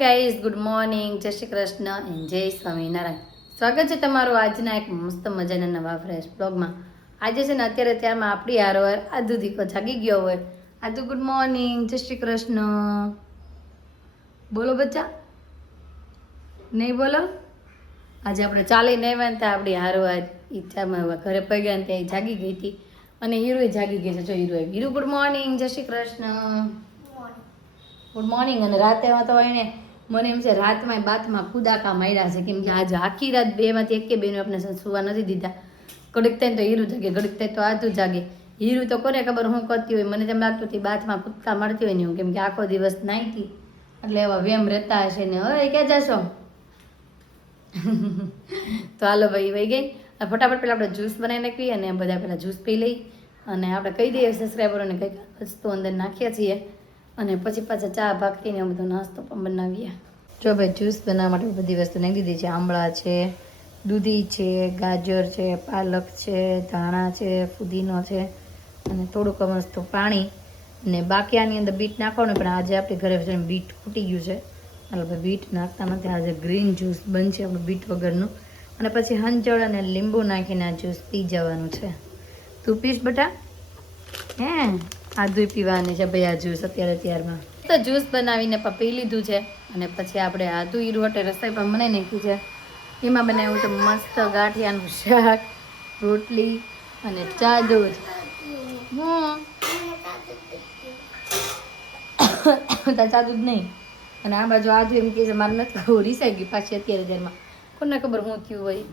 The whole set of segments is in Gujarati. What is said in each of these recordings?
ગાઈઝ ગુડ મોર્નિંગ, જય શ્રી કૃષ્ણ એન્ડ જય સ્વામિનારાયણ. સ્વાગત છે તમારું આજના એક મસ્ત મજાના નવા ફ્રેશ બ્લોગમાં. આજે છે ને અત્યારે ત્યારમાં આપણી હારોવાર આદુ દીકો જાગી ગયો હોય. આદુ ગુડ મોર્નિંગ, જય શ્રી કૃષ્ણ બોલો બચ્ચા. નહીં બોલો. આજે આપણે ચાલીને આવ્યા ને ત્યાં આપણી હારોવાર ઈચ્છામાં ઘરે પગ્યા ને ત્યાં જાગી ગઈ હતી અને હીરો જાગી ગઈ છે. જો હીરો ગુડ મોર્નિંગ, જય શ્રી કૃષ્ણ ગુડ મોર્નિંગ. અને રાતે તો એને મને એમ છે રાતમાં બાથમાં કુદાકા માર્યા છે, કેમ કે આજે આખી રાત બેમાંથી એક કે બેનો આપણે સુવા નથી દીધા. ઘડીક થાય તો હીરું જાગે, ઘડીક થાય તો આદુ જાગે. હીરું તો કોને ખબર હું કરતી હોય, મને તેમ લાગતું હતી બાથમાં કૂદકા મારતી હોય ને હું, કેમ કે આખો દિવસ નાઈ હતી એટલે એવા વેમ રહેતા હશે ને. હવે ક્યાં જશો? તો હાલો ભાઈ વહી ગઈ. ફટાફટ પહેલાં આપણે જ્યુસ બનાવી નાખીએ અને બધા પહેલાં જ્યુસ પી લઈ અને આપણે કહી દઈએ સબસ્ક્રાઈબરોને કંઈક વસ્તુ અંદર નાખીએ છીએ અને પછી પાછા ચા ભાખરીને બધો નાસ્તો પણ બનાવીએ. જો ભાઈ જ્યુસ બનાવવા માટે બધી વસ્તુ નાખી દીધી છે. આંબળા છે, દૂધી છે, ગાજર છે, પાલક છે, ધાણા છે, ફુદીનો છે અને થોડુંક મસ્ત પાણી. ને બાકી આની અંદર બીટ નાખવાનું, પણ આજે આપણી ઘરે છે બીટ ખૂટી ગયું છે એટલે ભાઈ બીટ નાખતા નથી. આજે ગ્રીન જ્યુસ બનશે આપણું બીટ વગરનું અને પછી હંચળ અને લીંબુ નાખીને આ જ્યુસ પી જવાનું છે. તું પીશ બેટા? હે આદુ પીવાની છે ભાઈ આ જ્યુસ અત્યારે ત્યારમાં. તો જ્યુસ બનાવીને પણ પી લીધું છે અને પછી આપણે આદુ હીરું વટે રસોઈ પણ બનાવી નાખ્યું છે. એમાં બનાવ્યું છે મસ્ત ગાંઠિયાનું શાક, રોટલી અને ચા દૂધ. ચા દૂધ નહીં. અને આ બાજુ આદુ એમ કહે છે મારે નથી રીસાઈ ગયું પાછી અત્યારે જેરમાં, કોને ખબર શું થયું હોય.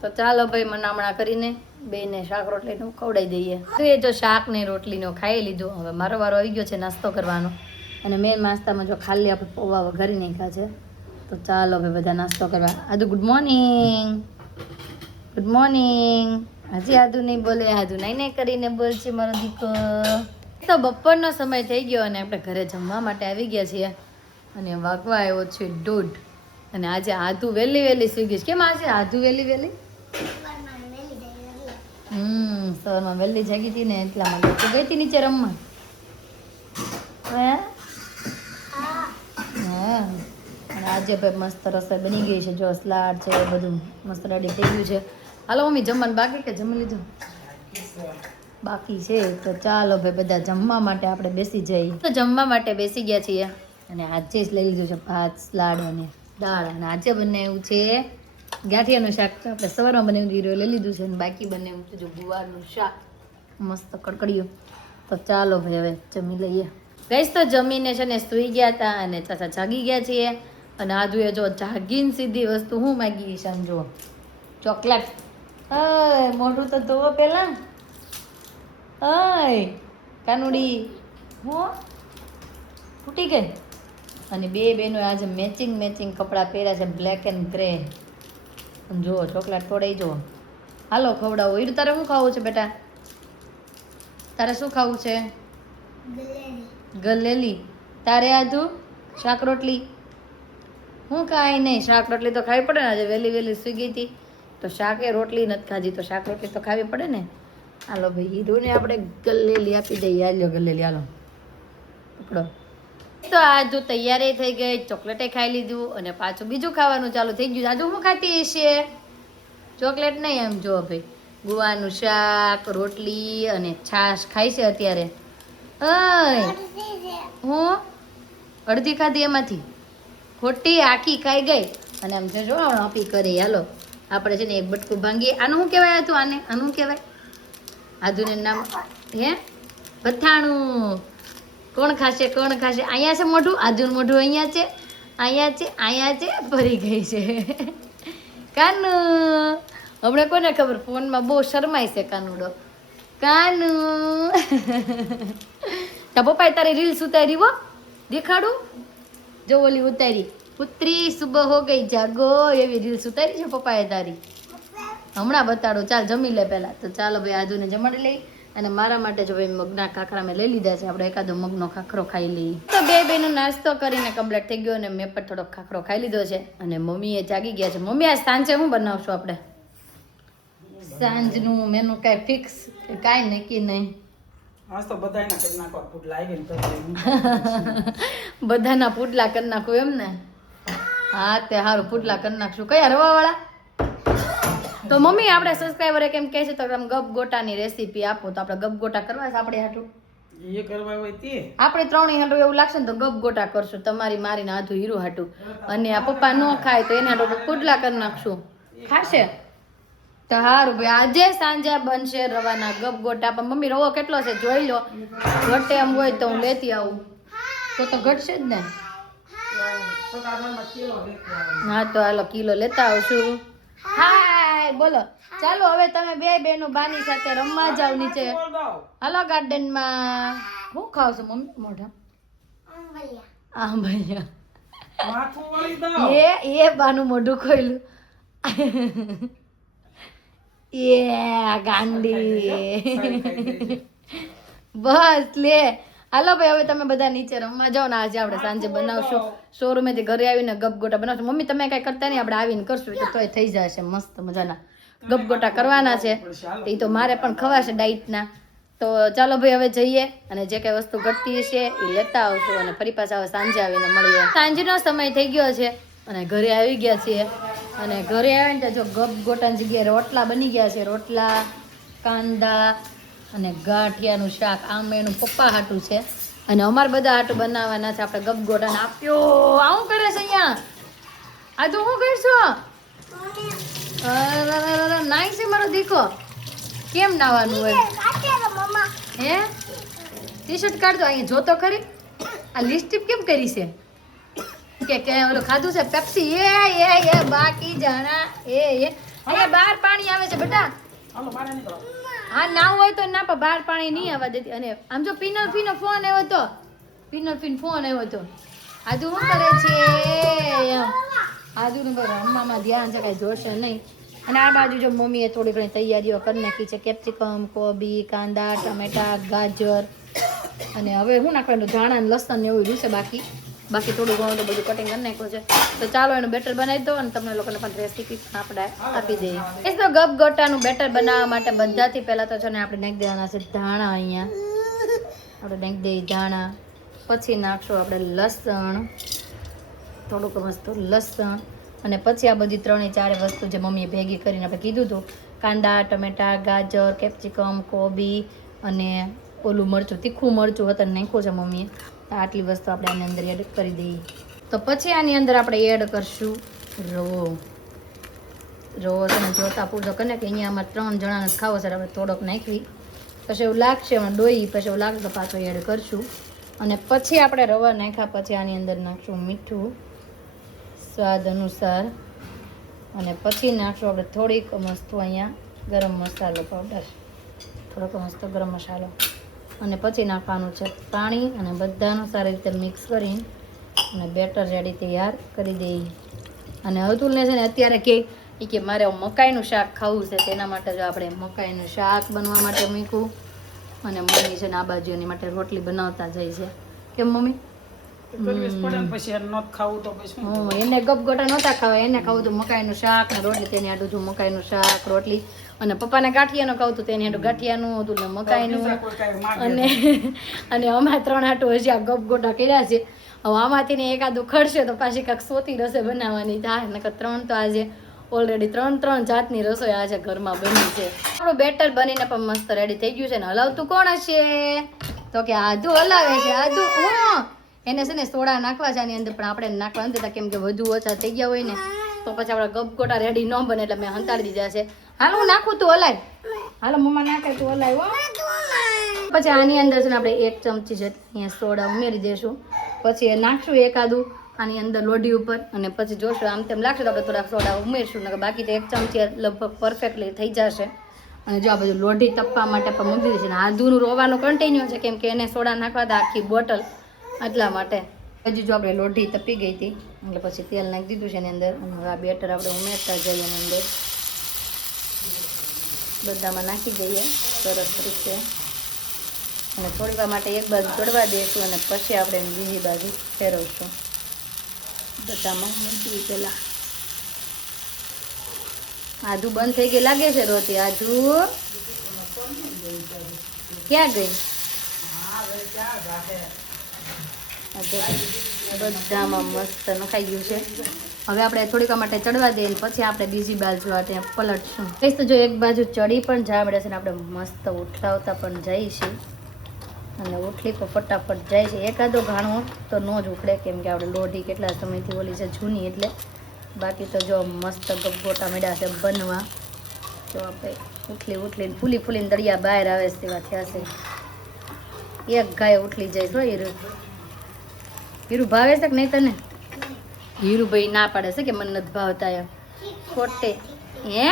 તો ચાલો ભાઈ મનામણા કરીને બેને શાક રોટલીનું ખવડાવી દઈએ. તો એ જો શાક ને રોટલીનો ખાઈ લીધું. હવે મારો વારો આવી ગયો છે નાસ્તો કરવાનો અને મેન નાસ્તામાં જો ખાલી આપણે પૌવા વઘારી નાખ્યા છે. તો ચાલો ભાઈ બધા નાસ્તો કરવા. આદુ ગુડ મોર્નિંગ, ગુડ મોર્નિંગ. હજી આદુ નહીં બોલે, આદુ નહીં કરીને બોલશે મારો દીકો. તો બપોરનો સમય થઈ ગયો અને આપણે ઘરે જમવા માટે આવી ગયા છીએ અને વાગવા આવ્યો છે 1:30. અને આજે આદુ વહેલી સુઈ ગઈ છે. કેમ આજે આદુ વહેલી? સવારમાં વહેલી જાગી હતી ને એટલા માટે. તું ગઈ હતી નીચે રમવા? હા. અને આજે ભાઈ મસ્ત રસોઈ બની ગઈ છે. જો સલાડ છે, બધું મસ્ત રેડી થઈ ગયું છે. હાલો મમ્મી જમવાનું બાકી કે જમી લીધું? બાકી છે. તો ચાલો ભાઈ બધા જમવા માટે આપણે બેસી જઈએ. તો જમવા માટે બેસી ગયા છીએ અને આજે જ લઈ લીધું છે ભાત, સલાડ અને દાળ. અને આજે બનાવ્યું છે ગાંઠિયાનું શાક. તો આપણે સવારમાં બનાવ્યું હીરો લઈ લીધું છે અને બાકી બનાવ્યું છે જો ગુવારનું શાક મસ્ત કડકડિયું. તો ચાલો ભાઈ હવે જમી લઈએ. ગઈશ તો જમીને છે ને સૂઈ ગયા હતા અને ચાચા જાગી ગયા છીએ. અને આદુએ જો જાગીને સીધી વસ્તુ હું માગી સમજો, ચોકલેટ. અય મોઢું તો ધોવો પહેલા. અય કાનુડી હું ફૂટી ગઈ. અને બે બહેનોએ આજે મેચિંગ કપડાં પહેર્યા છે, બ્લેક એન્ડ ગ્રે. જુઓ ચોકલેટ તોડાઈ જુઓ. હાલો ખવડાવો. ઈડું તારે શું ખાવું છે બેટા? તારે શું ખાવું છે? ગલેલી. તારે આદુ શાક રોટલી? હું કાંઈ નહીં, શાક રોટલી તો ખાવી પડે ને. આજે વહેલી સુઈ ગઈ હતી તો શાકે રોટલી નથી ખાધી, તો શાક રોટલી તો ખાવી પડે ને. હાલો ભાઈ હીરુને આપણે ગલેલી આપી દઈએ. હાલ્યો ગલેલી હાલો પકડો. તો આદુ તૈયાર થઈ ગઈ, ચોકલેટે ખાઈ લીધું અને પાછું બીજું ખાવાનું ચાલુ થઈ ગયું. આદુ શું ખાતી હશે? ચોકલેટ નહીં, એમ જો ભાઈ ગુવાનું શાક, રોટલી અને છાશ ખાય છે અત્યારે. અય હું અડધી ખાધી એમાંથી ખોટી આખી ખાઈ ગઈ અને આમ જો આપી કરે. હાલો આપણે છે ને એક બટકું ભાંગીએ. આનું શું કહેવાય હતું? આનું શું કહેવાય? આદુને નામ હે બથાણું. કોણ ખાશે? અહીંયા છે મોઢું, આદુનું મોઢું અહીંયા છે ભરી ગઈ છે. કાનુ હમણાં કોને ખબર, ફોનમાં બહુ શરમાય છે કાનુડો. કાનુ તા પપ્પાએ તારી રીલ્સ ઉતારી હો, દેખાડું જો. ઓલી ઉતારી પુત્રી સુબહ હો ગઈ જાગો એવી રીલ્સ ઉતારી છે પપ્પાએ તારી. હમણાં બતાડો. ચાલ જમી લે પહેલા. તો ચાલો ભાઈ આદુને જમાડી લઈ અને મારા માટે જો ભાઈ મગના ખાખરા મેં લઈ લીધા છે. આપણે એકાદો મગનો ખાખરો ખાઈ લઈએ. તો બે બેનો નાસ્તો કરીને કમ્પ્લીટ થઈ ગયો અને મેં પણ થોડોક ખાખરો ખાઈ લીધો છે અને મમ્મીએ જાગી ગયા છે. મમ્મી આજ સાંજે શું બનાવશું આપણે? સાંજનું મેનુ કાંઈ ફિક્સ કાંઈ નક્કી નહીં. બધાના પુડલા કરી નાખું એમ ને. હા તે સારું પુડલા કરી નાખશું. કયા રવા વાળા? તો મમ્મી આપણે સબસ્ક્રાઈબરે કેમ કહે છે તો તમે ગપગોટાની રેસીપી આપો તો આપણે ગપગોટા કરવા છે આપણે હાટું. એ કરવા હોય તે આપણે ત્રણેય હાટું એવું લાગશે ને તો ગપગોટા કરશું તમારી મારીને આધું હીરું હાટું. અને આ પપ્પા ન ખાય તો એના હાટું પુડલા કરી નાખશું. ખાશે તો સારું ભાઈ. આજે સાંજે બનશે રવાના ગપગોટા. પણ મમ્મી રવો કેટલો છે જોઈ લો, ઘટે એમ હોય તો હું લેતી આવું. તો ઘટશે જ ને. હા તો હાલો કિલો લેતા આવશું. હાય બોલો. ચાલો હવે તમે બે બેનો બાની સાથે રમવા જાવ નીચે. હાલો ગાર્ડનમાં. શું ખાવ છો મમ્મી? મોઢા આંબલિયા. એ બાનું મોઢું ખોલ્યું. એ ગાંડી. બસ લે. હાલો ભાઈ હવે તમે બધા નીચે રમવા જાઓ ને આજે આપણે સાંજે બનાવશું. શોરૂમેથી ઘરે આવીને ગપગોટા બનાવશું. મમ્મી તમે કઈ કરતા નહીં, આપણે આવીને કરશું તો તોય થઈ જશે મસ્ત મજાના ગપગોટા કરવાના છે. એ તો મારે પણ ખવાશે ડાઈટના. તો ચાલો ભાઈ હવે જઈએ અને જે કઈ વસ્તુ ઘટતી છે એ લેતા આવશું અને ફરી પાછા હવે સાંજે આવીને મળીએ. સાંજનો સમય થઈ ગયો છે અને ઘરે આવી ગયા છીએ. અને ઘરે આવીને તો જો ગપગોટાની જગ્યાએ રોટલા બની ગયા છે. રોટલા, કાંદા અને ગાંઠિયાનું શાક. આમ એનું પપ્પા હાટું છે અને અમારે બધા હાટું બનાવવાના છે. આપણે ગપગોટાને આપ્યો. આવું કરે છે અહીંયા. આ તો શું કરશો? નાઈ છે મારો દીકો. કેમ નાવાનું હોય? હે ટી શર્ટ કાઢતો. અહીંયા જોતો ખરી આ લિપસ્ટિક કેમ કરી છે કે ઓલું ખાધું છે પેપ્સી. એ બાકી જાણા એ અહીંયા બહાર પાણી આવે છે બેટા. હા ના હોય તો ના, પણ બહાર પાણી નહીં આવવા દેતી. અને આમ જો પિનલ ફોન આવ્યો તો, ફોન આવ્યો તો. આદુ શું કરે છે? આદુ ને રમવામાં ધ્યાન છે, કઈ જોશે નહીં. અને આ બાજુ જો મમ્મીએ થોડી ઘણી તૈયારીઓ કરી નાખી છે. કેપ્સિકમ, કોબી, કાંદા, ટમેટા, ગાજર અને હવે શું નાખવાનું? ધાણા, લસણ એવું રહ્યું છે. બાકી થોડું ઘણું તો બધું કટિંગ કરી નાખ્યું છે. તો ચાલો એનું બેટર બનાવી દો અને તમને લોકોને પણ રેસીપી આપણે આપી દઈએ. એ તો ગપગોટાનું બેટર બનાવવા માટે બધાથી પહેલાં તો છે ને આપણે નાખી દેવાના છે ધાણા. અહીંયા આપણે નાખી દઈએ ધાણા. પછી નાખશું આપણે લસણ, થોડુંક વસ્તુ લસણ. અને પછી આ બધી 3-4 વસ્તુ જે મમ્મીએ ભેગી કરીને આપણે કીધું હતું, કાંદા, ટમેટા, ગાજર, કેપ્સિકમ, કોબી અને ઓલું મરચું, તીખું મરચું હતું નાખ્યું છે મમ્મીએ. આટલી વસ્તુ આપણે આની અંદર એડ કરી દઈએ. તો પછી આની અંદર આપણે એડ કરશું રવો. તમે જોતા પૂરતો કરે કે અહીંયા અમારે 3 જણાને જ ખાવો છે. આપણે થોડોક નાખવી, પછી એવું લાગશે એમાં ડોઈ, પછી એવું લાગે તો પાછો એડ કરશું. અને પછી આપણે રવા નાખ્યા પછી આની અંદર નાખશું મીઠું સ્વાદ અનુસાર. અને પછી નાખશું આપણે થોડીક મસ્ત અહીંયા ગરમ મસાલો પાવડર, થોડોક મસ્ત ગરમ મસાલો. અને પછી નાખવાનું છે પાણી અને બધાનું સારી રીતે મિક્સ કરીને અને બેટર રેડી તૈયાર કરી દઈએ. અને અતુલને છે ને અત્યારે કે મારે મકાઈનું શાક ખાવું છે, તેના માટે જો આપણે મકાઈનું શાક બનવા માટે મૂક્યું. અને મમ્મી છે ને આ બાજુ એની માટે રોટલી બનાવતા જાય છે. કેમ મમ્મી? એને ગપગોટા નહોતા ખાવા, એને ખાવું હતું મકાઈનું શાક ને રોટલી. તેને આટલું હતું મકાઈનું શાક રોટલી. અને પપ્પાને ગાંઠિયાનું ખાવું હતું, તેને આટલું ગાંઠિયાનું હતું ને મકાઈનું. અને અમારા 3 આટું હજી આ ગપગોટા કર્યા છે. હવે આમાંથી ને એકાદું ખડશે તો પાછી કાંઈક સોતી રસોઈ બનાવવાની થાય. નકર 3 તો આજે ઓલરેડી 3 જાતની રસોઈ આજે ઘરમાં બની છે. આપણું બેટર બનીને પણ મસ્ત રેડી થઈ ગયું છે. ને હલાવતું કોણ હશે? તો કે આદુ હલાવે છે. આદુ એને છે ને સોડા નાખવા છે આની અંદર, પણ આપણે નાખવા નથી દેતા કેમ કે વધુ ઓછા થઈ ગયા હોય ને તો પછી આપણા ગપગોટા રેડી ન બને, એટલે મેં હંતાડી દીધા છે. હાલ હું નાખું તું હલાય. હાલો મમ્મા નાખે તું હલાય. પછી આની અંદર છે ને આપણે 1 ચમચી જેટલી અહીંયા સોડા ઉમેરી દઈશું. પછી એ નાખશું એકાદું આની અંદર લોઢી ઉપર. અને પછી જોશું આમ તેમ લાગશે તો આપણે થોડાક સોડા ઉમેરશું. બાકી તો 1 ચમચી લગભગ પરફેક્ટલી થઈ જશે. અને જો આ બધું લોઢી તપવા માટે પણ મૂકી દીધી છે. આદુનું રોવાનું કન્ટિન્યુ છે કેમ કે એને સોડા નાખવા હતા આખી બોટલ, એટલા માટે. હજી જો આપણે લોઢી તપી ગઈ હતી એટલે પછી તેલ નાખી દીધું છે એની અંદર. અને આ બેટર આપણે ઉમેરતા જઈએ એની અંદર, બધામાં નાખી દઈએ સરસ રીતે. અને થોડી વાર માટે એક બાજુ ચડવા દઈશું અને પછી આપણે બીજી બાજુ ફેરવશું. બધામાં મૂકી પહેલાં. આદુ બંધ થઈ ગઈ લાગે છે રોતી. આદુ ક્યાં ગઈ? બધામાં મસ્ત નખાઈ ગયું છે. હવે આપણે થોડીક માટે ચડવા દઈએ પછી આપણે બીજી બાજુ આ ત્યાં પલટશું. કહીશ તો જો એક બાજુ ચડી પણ જા મળે છે ને આપણે મસ્ત ઉઠાવતા પણ જઈએ છીએ અને ઉઠલી પણ ફટાફટ જાય છે. એકાદો ઘાણો તો ન જ ઉખડે કેમ કે આપણે લોઢી કેટલા સમયથી ઓલી છે જૂની એટલે. બાકી તો જો મસ્ત ગપગોટા મળ્યા છે બનવા. તો આપણે ઉઠલીને ફૂલીને દરિયા બહાર આવે છે તેવા થયા છે. એક ગાય ઉઠલી જાય તો હીરું ભાવે છે કે નહીં તને? હીરુભાઈ ના પાડે છે કે મને નથી ભાવતા એમ ખોટે. હે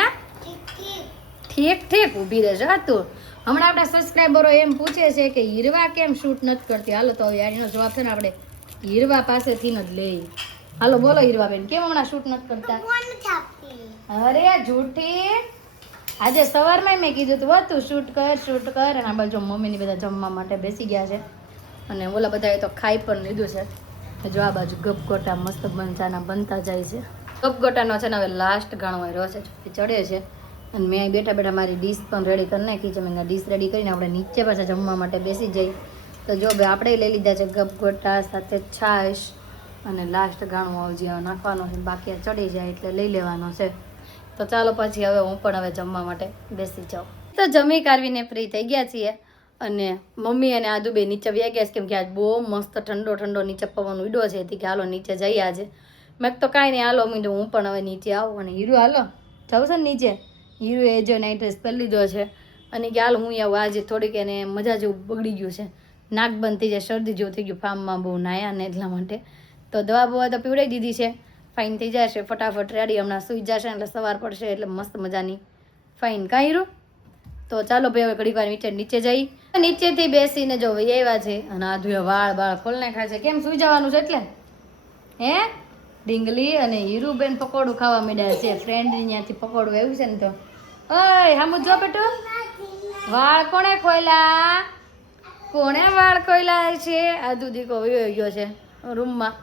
ઠીક ઊભી રહેજો તું. હમણાં આપણા સબસ્ક્રાઈબરો એમ પૂછે છે કે હીરવા કેમ શૂટ નથી કરતી. હાલો તો હવે એનો જવાબ છે ને આપણે હીરવા પાસેથી જ લઈ. હાલો બોલો હીરવાબેન કેમ હમણાં શૂટ નથી કરતા? અરે જૂઠી, આજે સવારમાં મેં કીધું તું તું શૂટ કર અને આ બાજુ મમ્મીની બધા જમવા માટે બેસી ગયા છે અને ઓલા બધાએ તો ખાઈ પણ લીધું છે. જો આ બાજુ ગપગોટા મસ્ત બનતા જાય છે. ગપગોટાનો છે ને હવે લાસ્ટ ગાણો રહ્યો છે ચડે છે અને મેં અહીં બેઠા મારી ડીશ પણ રેડી કરી નાખી છે. મેં ડીશ રેડી કરીને આપણે નીચે પાછા જમવા માટે બેસી જઈ. તો જો ભાઈ આપણે લઈ લીધા છે ગપગોટા સાથે છાશ અને લાસ્ટ ગાણું આવજી નાખવાનો છે. બાકી આ ચડી જાય એટલે લઈ લેવાનો છે. તો ચાલો પછી હવે હું પણ હવે જમવા માટે બેસી જાઉં. તો જમી કાઢવીને ફ્રી થઈ ગયા છીએ અને મમ્મી અને આદુ બે નીચે વ્યા ગયા છે કેમ કે આજ બહુ મસ્ત ઠંડો નીચે પવન ઉડ્યો છે એથી કે હાલો નીચે જઈએ આજે. મેં તો કાંઈ નહીં હાલો હું પણ હવે નીચે આવું અને હીરું હાલો જાઉં છે ને નીચે. હીરું એ જો નાઇટ ડ્રેસ પહેરી લીધો છે અને કે હાલ હું આવું આજે થોડીક એને મજા જેવું બગડી ગયું છે. નાક બંધ થઈ જાય શરદી જેવું થઈ ગયું ફાર્મમાં બહુ નાયા ને એટલા માટે. તો દવા બવા તો પીવડાવી દીધી છે. ફાઇન થઈ જશે ફટાફટ રેડી. હમણાં સૂઈ જશે એટલે સવાર પડશે એટલે મસ્ત મજાની ફાઇન. કાં હીરું? તો ચાલો ભાઈ હવે ઘડીક વાર નીચે જઈ. નીચેથી બેસીને જો આવ્યા છે અને આધુએ વાળ ખોલ નાખ્યા છે. કેમ સૂઈ જવાનું છે એટલે? હે ડીંગલી અને હીરુબેન પકોડું ખાવા માંડ્યા છે. ફ્રેન્ડ ત્યાંથી પકોડું આવ્યું છે ને તો ઓય હામું જો બેટું વાળ કોણે ખોલ્યા છે? આધુ દીકો વયો ગયો છે રૂમમાં.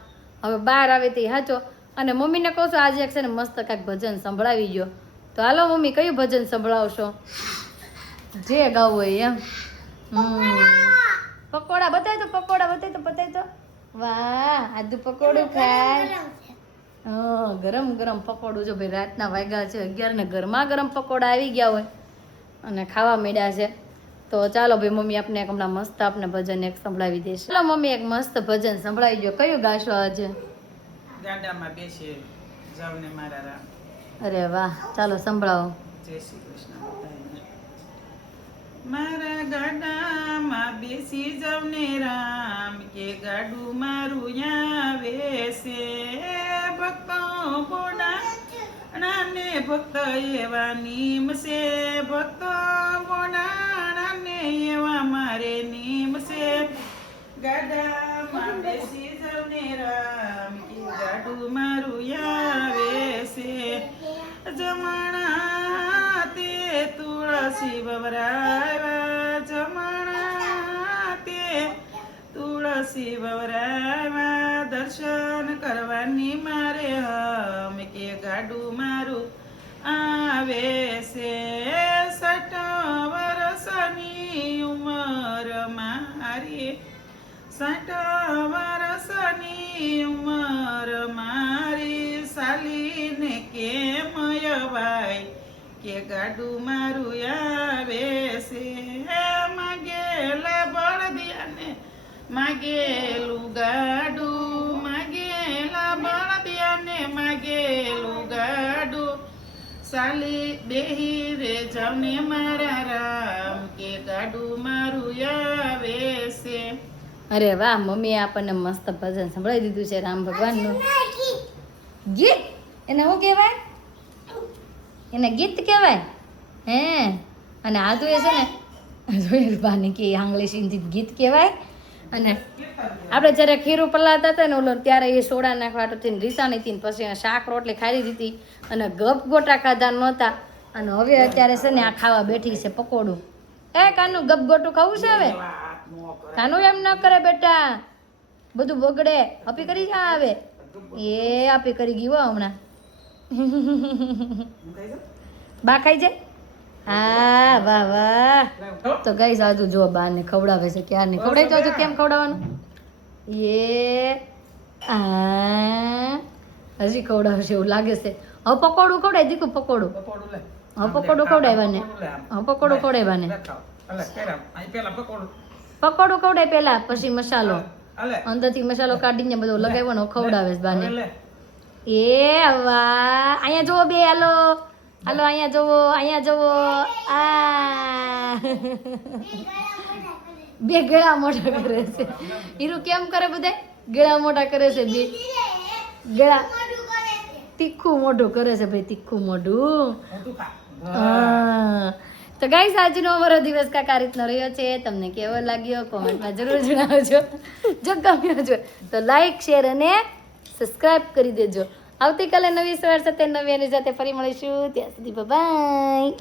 હવે બહાર આવે તે હાચો. અને મમ્મીને કહું છું આજે એક છે ને મસ્ત કાંઈક ભજન સંભળાવી ગયો. તો હાલો મમ્મી કયું ભજન સંભળાવશો? જે ગાવું હોય એમ. પકોડા બતાય તો વાહ આદુ પકોડું ખાય. ગરમ પકોડું જો ભાઈ રાતના વાગ્યા છે 11 ને ગરમ પકોડા આવી ગયા હોય અને ખાવા માંડ્યા છે. તો ચાલો ભાઈ મમ્મી આપને એક હમણાં મસ્ત આપને ભજન એક સંભળાવી દેશે. ચાલો મમ્મી એક મસ્ત ભજન સંભળાવી દો. કયું ગાશો આજે? ગાડામાં બેસે જાવ ને મારા રામ. અરે વાહ ચાલો સંભળાવો. જય શ્રી કૃષ્ણ બધાને. મારા ગાડામાં બેસી જાવ ને રામ કે ગાડું મારું આવે છે. ભક્તો બોડા નાને ભક્ત એવા નીમ છે. ભક્તો બોડા નાને એવા મારે નીમ છે. ગાડામાં બેસી જાવ ને રામ કે ગાડું મારું આવે છે. જમણા તે તુળસી વવરાવા જમણા તે તુળસી વવરાવા દર્શન કરવાની મારે હમ કે ગાડું મારું આવે છે. 60 વર્ષની ઉંમર મારી 60 વર્ષની ઉંમર મારી સાલીને કેમ અવાય કે ગાડું મારું આવે છે. માગેલા બળદિયાને માગેલું ગાડું માગેલા બળદિયાને માગેલું ગાડું સાલી બેહી રે જાવને મારા રામ કે ગાડું મારું આવે છે. અરે વાહ મમ્મીએ આપણને મસ્ત ભજન સંભળાવી દીધું છે રામ ભગવાનનું ગીત. એને શું કહેવાય? એને ગીત કહેવાય હે. અને આ તો એ છે ને બાની કે આંગ્લિશ ગીત કહેવાય. અને આપણે જ્યારે ખીરું પલાળતા હતા ને ઓલો ત્યારે એ સોડા નાખવા હતી રીસાની હતી પછી એને શાક રોટલી ખાઈ દીધી અને ગપગોટા ખાધા નહોતા. અને હવે અત્યારે છે ને આ ખાવા બેઠી છે પકોડું. એ કાનું ગપગોટું ખાવું છે હવે? કાનું એમ ન કરે બેટા બધું બગડે. આપી કરી જા આવે એ આપી કરી ગયો હમણાં. બા ખાઈ જાય. હા વાહ. તો ગઈ સાધુ જો બા ને ખવડાવે છે ક્યારની. ખવડાવી તો કેમ ખવડાવવાનું? એ હજી ખવડાવશે એવું લાગે છે. હવે પકોડું ખવડાય દીકું, પકોડું. પકોડું લે. હા, પકોડું ખવડાવ્યા ને. પકોડું લે આમ. હા, પકોડું ખવડાવ્યા ને. લે ખાવ. અલે પેલા અહીં પેલા પકોડું. પકોડું ખવડાય પેલા, પછી મસાલો. અલે અંદરથી મસાલો કાઢીને બધો લગાવ્યો ને હવે ખવડાવે છે બાને. હવે લે. એ વાહ, અહીંયા જોવો બે, હાલો હાલો, અહીંયા જોવો, અહીંયા જોવો. આ બે ગળા મોટા કરે છે. હીરું કેમ કરે બધા? ગળા મોટા કરે છે બે. ગળા તીખું મોઢું કરે છે ભાઈ, તીખું મોઢું. મોટું ખા. હા. તો ગાઈસ, આજનો અમારો દિવસ કાંઈક આ રીતનો રહ્યો છે. તમને કેવો લાગ્યો કોમેન્ટમાં જરૂર જણાવજો. જો ગમ્યો છે તો લાઈક, શેર અને સબસ્ક્રાઇબ કરી દેજો. આવતીકાલે નવી સવાર સાથે નવી એની સાથે ફરી મળીશું. ત્યાં સુધી બાય.